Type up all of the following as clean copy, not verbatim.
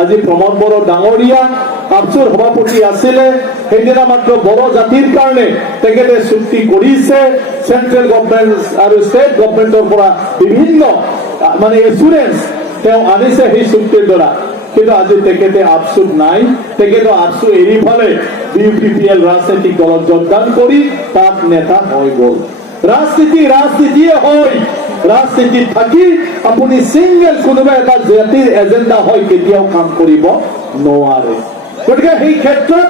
আজি প্ৰমোদ বড়ো ডাঙৰীয়া আপচুৰ সভাপতি আছিলে, সেইদিনা মাত্ৰ বড়ো জাতিৰ কাৰণে তেখেতে চুক্তি কৰিছে। চেন্ট্ৰেল গভৰ্ণমেণ্ট আৰু ষ্টেট গভৰ্ণমেণ্টৰ পৰা বিভিন্ন মানে এচুৰেঞ্চ তেওঁ আনিছে সেই চুক্তিৰ দ্বাৰা। কিন্তু আজি তেখেতে আপচুত নাই, তেখেতে আপচু এৰি ফালে BUPPL ৰাজনৈতিক দলত যোগদান কৰি তাত নেতা হৈ গ'ল। ৰাজনীতিয়ে হয়, ৰাজনীতিত থাকি আপুনি সিংগল কোনোবা এটা জাতিৰ এজেণ্ডা হয় কেতিয়াও কাম কৰিব নোৱাৰে। গতিকে সেই ক্ষেত্ৰত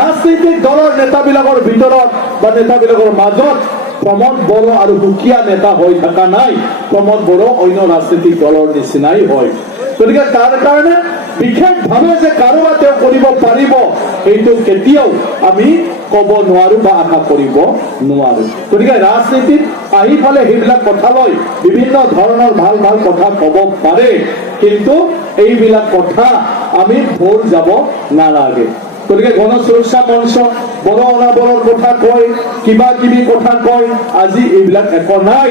ৰাজনৈতিক দলৰ নেতাবিলাকৰ ভিতৰত বা নেতাবিলাকৰ মাজত প্ৰমোদ বড়ো আৰু সুকীয়া নেতা হৈ থকা নাই। প্ৰমোদ বড়ো অন্য ৰাজনৈতিক দলৰ নিচিনাই হয়। গতিকে তাৰ কাৰণে বিশেষভাৱে যে কাৰোবা তেওঁ কৰিব পাৰিব সেইটো কেতিয়াও আমি ক'ব নোৱাৰো বা আশা কৰিব নোৱাৰো। গতিকে ৰাজনীতিত আহি ফালে সেইবিলাক কথা লৈ বিভিন্ন ধৰণৰ ভাল ভাল কথা ক'ব পাৰে, কিন্তু এইবিলাক কথা আমি ভুল যাব নালাগে। গতিকে গণ সুৰক্ষা মঞ্চ বড়ো অনাবৰৰ কথা কয়, কিবা কিবি কথা কয়, আজি এইবিলাক একো নাই।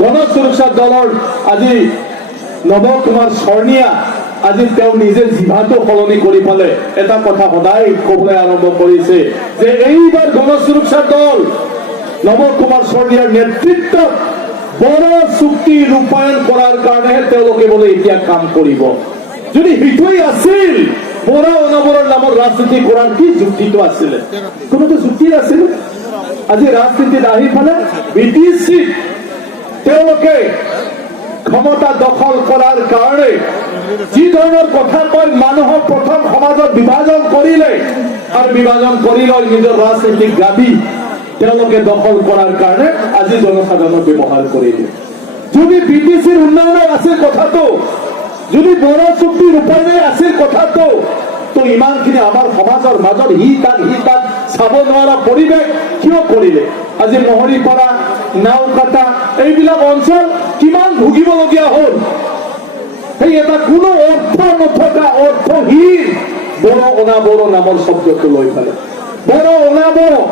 গণ সুৰক্ষা দলৰ আজি নৱ কুমাৰ শৰণীয়া আজি তেওঁ নিজে জিভাটো সলনি কৰি পালে এটা কথা সদায় ক'বলৈ আৰম্ভ কৰিছে যে এইবাৰ গণ সুৰক্ষা দল নৱ কুমাৰ শৰণীয়াৰ নেতৃত্বত বড়ো চুক্তি ৰূপায়ণ কৰাৰ কাৰণেহে তেওঁলোকে বোলে এতিয়া কাম কৰিব। যদি সেইটোৱেই আছিল বড়ো অনাবৰৰ নামত ৰাজনীতি কৰাৰ কি যুক্তিটো আছিলে? কোনোতো যুক্তি নাছিলে। আজি ৰাজনীতিত আহি ফালে BTC তেওঁলোকে ক্ষমতা দখল কৰাৰ কাৰণে যি ধৰণৰ কথা কয়, মানুহক প্ৰথম সমাজত বিভাজন কৰিলে আৰু বিভাজন কৰি লৈ নিজৰ ৰাজনৈতিক গাদী তেওঁলোকে দখল কৰাৰ কাৰণে আজি জনসাধাৰণক ব্যৱহাৰ কৰিলে। যদি BTCৰ উন্নয়নৰ আছিল কথাটো, যদি বড়ো চুক্তি ৰূপায়ণে আছিল কথাটো, তো ইমানখিনি আমাৰ সমাজৰ মাজত হি তাত চাব নোৱাৰা পৰিৱেশ কিয় কৰিলে? আজি মহৰীপাৰা, নাওকাটা এইবিলাক অঞ্চল কিমান ভুগিবলগীয়া হ'ল। সেই এটা কোনো অৰ্থ নথকা অৰ্থহীন বড়ো অনাবড়ো নামৰ শব্দটো লৈ পেলাই বড়ো অনাবড়ো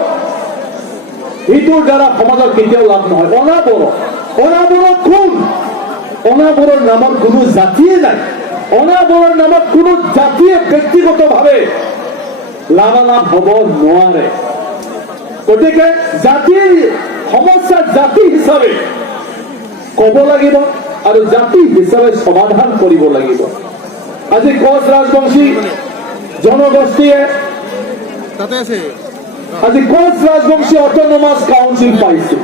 এইটোৰ দ্বাৰা সমাজৰ কেতিয়াও লাভ নহয়। অনাবড়ো কোন? অনাবড়োৰ নামৰ কোনো জাতিয়ে নাই। অনাবড়োৰ নামত কোনো জাতিয়ে ব্যক্তিগতভাৱে লাভালাভ হ'ব নোৱাৰে। গতিকে জাতিৰ সমস্যা জাতি হিচাপে ক'ব লাগিব আৰু জাতি হিচাপে সমাধান কৰিব লাগিব। আজি কোচ ৰাজবংশী জনগোষ্ঠীয়ে আজি কোচ ৰাজবংশী অট'নমাছ কাউন্সিল পাইছে।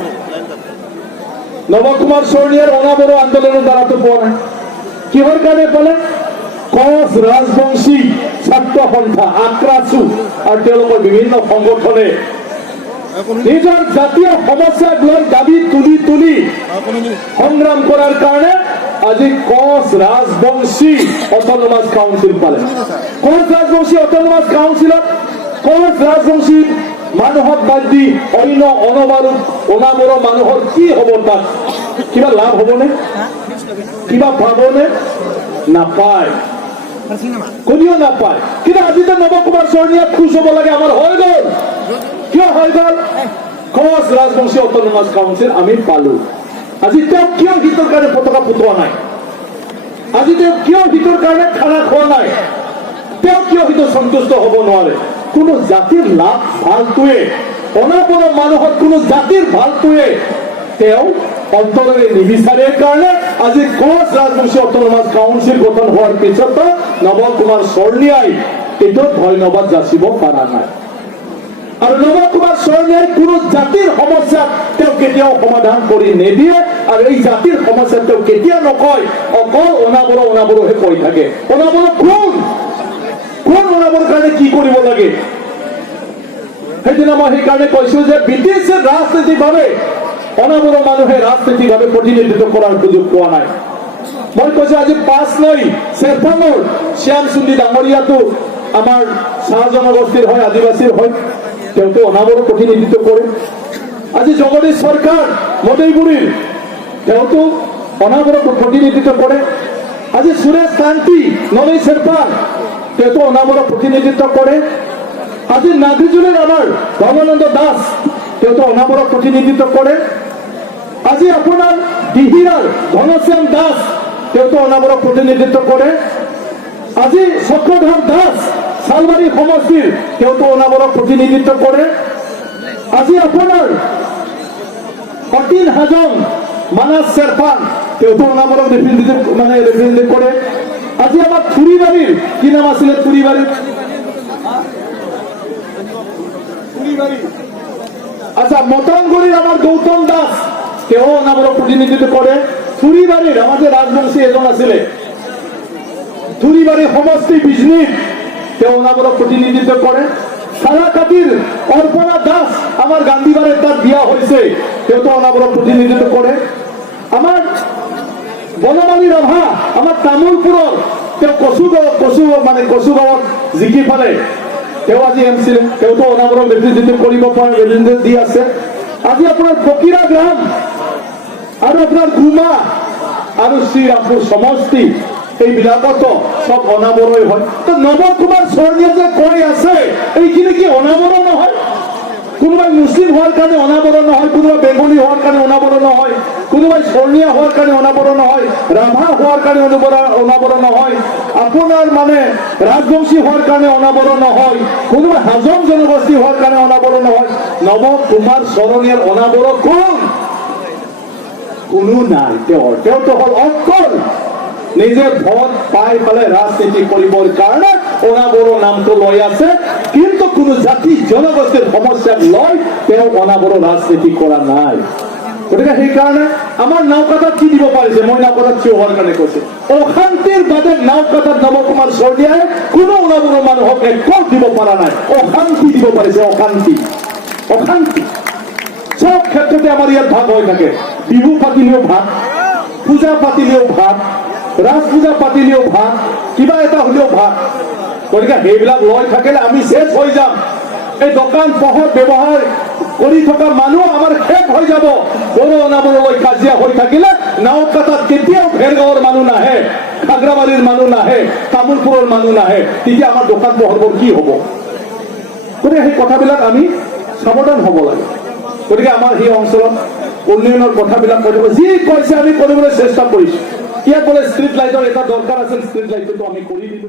নৱ কুমাৰ শৰণীয়াৰ অনাবড়ো আন্দোলনৰ দ্বাৰাতো পোৱা নাই। কিহৰ কাৰণে পালে? কোচ ৰাজবংশী ছাত্ৰ সন্থা আক্ৰাচু আৰু তেওঁলোকৰ বিভিন্ন সংগঠনে নিজৰ জাতীয় সমস্যাক লৈ দাবী তুলি সংগ্ৰাম কৰাৰ কাৰণে আজি কোচ ৰাজবংশী অট'নমাছ কাউন্সিল পালে। কোচ ৰাজবংশী অট'নমাছ কাউন্সিলত কোচ ৰাজবংশী মানুহক বাদ দি অন্য অনাবড়ো মানুহৰ কি হ'ব? তাত কিবা লাভ হ'বনে? কিবা পাবনে? নাপায়, কোনেও নাপায়। কিন্তু আজিতো নৱ কুমাৰ শৰণীয়া খুশ হ'ব লাগে, আমাৰ হৈ গ'ল। কিয় হৈ গ'ল? কোচ ৰাজবংশী অট'নমাছ কাউন্সিল আমি পালো। আজি তেওঁ কিয় হিতৰ কাৰণে পতাকা ফুটোৱা নাই? আজি তেওঁ কিয় হিতৰ কাৰণে খানা খোৱা নাই? তেওঁ কিয় হিত সন্তুষ্ট হ'ব নোৱাৰে? কোনো জাতিৰ লাভ ভালটোৱে, অনাবড়ো মানুহৰ কোনো জাতিৰ ভালটোৱে তেওঁ অন্তৰেৰে নিবিচাৰে কাৰণে আজি কোচ ৰাজবংশী অট'নমাছ কাউন্সিল গঠন হোৱাৰ পিছতো নৱ কুমাৰ শৰণীয়াই এইটোত ধন্যবাদ যাচিব পৰা নাই। আৰু নৱ কুমাৰ শৰণীয়াই কোনো জাতিৰ সমস্যা তেওঁ কেতিয়াও সমাধান কৰি নিদিয়ে আৰু এই জাতিৰ সমস্যা তেওঁ কেতিয়া নকয়, অকল অনাবড়োহে কৈ থাকে। অনাবড়ো কোন অনাবড়োৰ কাৰণে কি কৰিব লাগে? সেইদিনা মই সেইকাৰণে কৈছো যে BTCৰ ৰাজনৈতিকভাৱে অনাবড়ো মানুহে ৰাজনৈতিকভাৱে প্ৰতিনিধিত্ব কৰাৰ সুযোগ পোৱা নাই। মই কৈছো আজি 5 নং চেৰপাঙৰ শ্যাম চুন্দি ডাঙৰীয়াটো আমাৰ চাহ জনগোষ্ঠীৰ হয়, আদিবাসীৰ হয়, তেওঁতো অনাবড়ো প্ৰতিনিধিত্ব কৰে। আজি জগদীশ সৰকাৰ মদৈগুৰিৰ তেওঁতো অনাবড়ো প্ৰতিনিধিত্ব কৰে। আজি সুৰেশ কান্তি নলই চেৰপাং তেওঁতো অনাবড়ো প্ৰতিনিধিত্ব কৰে। আজি নাগৰিজুলিৰ আমাৰ ভৱানন্দ দাস তেওঁতো অনাবড়ো প্ৰতিনিধিত্ব কৰে। আজি আপোনাৰ দিহিৰাৰ ঘনশ্যাম দাস তেওঁতো অনাবড়ো প্ৰতিনিধিত্ব কৰে। আজি চক্ৰধৰ দাস চালবাৰী সমষ্টিৰ তেওঁতো অনাবৰক প্ৰতিনিধিত্ব কৰে। আজি আপোনাৰ অতীন হাজং মানাস চেৰপান তেওঁতো অনাবৰক ৰিপ্ৰেজেণ্টেটিভ কৰে। আজি আমাৰ থুৰিবাৰীৰ কি নাম আছিলে থুৰিবাৰীৰ আচ্ছা মতানগুৰিৰ আমাৰ গৌতম দাস তেওঁ অনাবৰক প্ৰতিনিধিত্ব কৰে। থুৰিবাৰীৰ আমাৰ যে ৰাজবংশী এজন আছিলে থুৰিবাৰী সমষ্টি বিজনীত তেওঁ অনাবৰক প্ৰতিনিধিত্ব কৰে। চালাকাটিৰ অৰ্পণা দাস আমাৰ গান্ধীবাৰীত তাত বিয়া হৈছে তেওঁতো অনাবৰক প্ৰতিনিধিত্ব কৰে। আমাৰ বনমালী ৰাভা আমাৰ তামোলপুৰৰ তেওঁ কচুগাঁৱত জিকি পালে তেওঁ আজি MC তেওঁতো অনাবৰক ৰিপ্ৰেজেণ্টেটিভ কৰিব পৰা ৰিপ্ৰেজেণ্টেটিভ দি আছে। আজি আপোনাৰ ফকিৰা গ্ৰাম আৰু আপোনাৰ গুমা আৰু শ্ৰীৰামপুৰ সমষ্টি এইবিলাকতো সব অনাবৰই হয়। নৱ কুমাৰ শৰণীয়ে যে কৈ আছে এইখিনি কি অনাবৰ নহয়? কোনোবাই মুছলিম হোৱাৰ কাৰণে অনাবৰ নহয়, কোনোবাই বেংগলী হোৱাৰ কাৰণে অনাবৰ নহয়, কোনোবাই শৰণীয়া হোৱাৰ কাৰণে অনাবৰ নহয়, ৰাভা হোৱাৰ কাৰণে অনাবৰ নহয়, আপোনাৰ ৰাজবংশী হোৱাৰ কাৰণে অনাবৰ নহয়, কোনোবাই হাজং জনগোষ্ঠী হোৱাৰ কাৰণে অনাবৰ নহয়। নৱ কুমাৰ শৰণীয়াৰ অনাবৰ কোন? কোনো নাই। তেওঁতো হল অকল নিজে ভোট পাই পেলাই ৰাজনীতি কৰিবৰ কাৰণে অনাবৰৰ নামটো লৈ আছে, কিন্তু কোনো জাতি জনগোষ্ঠীৰ সমস্যাক লৈ তেওঁ অনাবৰৰ ৰাজনীতি কৰা নাই। গতিকে সেইকাৰণে আমাৰ নাওকাটাত কি দিব পাৰিছে? মই নাওকাটাত থিয় হোৱাৰ কাৰণে কৈছো, অশান্তিৰ বাদে নাওকাটাত নৱ কুমাৰ শৰণীয়াই কোনো অনাবৰৰ মানুহক একো দিব পৰা নাই। অশান্তি দিব পাৰিছে, অশান্তি অশান্তি সব ক্ষেত্ৰতে আমাৰ ইয়াত ভাগ হৈ থাকে। বিহু পাতিলেও ভাগ, পূজা পাতিলেও ভাগ, ৰাজ পূজা পাতিলেও ভাগ, কিবা এটা হলেও ভাগ। গতিকে সেইবিলাক লৈ থাকিলে আমি শেষ হৈ যাম। এই দোকান পোহৰ ব্যৱহাৰ কৰি থকা মানুহ আমাৰ শেষ হৈ যাব। বড়ো অনাবৰলৈ কাজিয়া হৈ থাকিলে নাওকাটাত কেতিয়াও ভেৰগাঁৱৰ মানুহ নাহে, খাগ্ৰাবাৰীৰ মানুহ নাহে, তামোলপুৰৰ মানুহ নাহে, তেতিয়া আমাৰ দোকান পোহৰবোৰ কি হব? গতিকে সেই কথাবিলাক আমি সাৱধান হব লাগে। গতিকে আমাৰ সেই অঞ্চলত উন্নয়নৰ কথাবিলাক কৈ থাকো, যি কৈছে আমি কৰিবলৈ চেষ্টা কৰিছো। ইয়াত বোলে ষ্ট্ৰীট লাইটৰ এটা দৰকাৰ আছিল, ষ্ট্ৰীট লাইটটো আমি কৰি দিলো।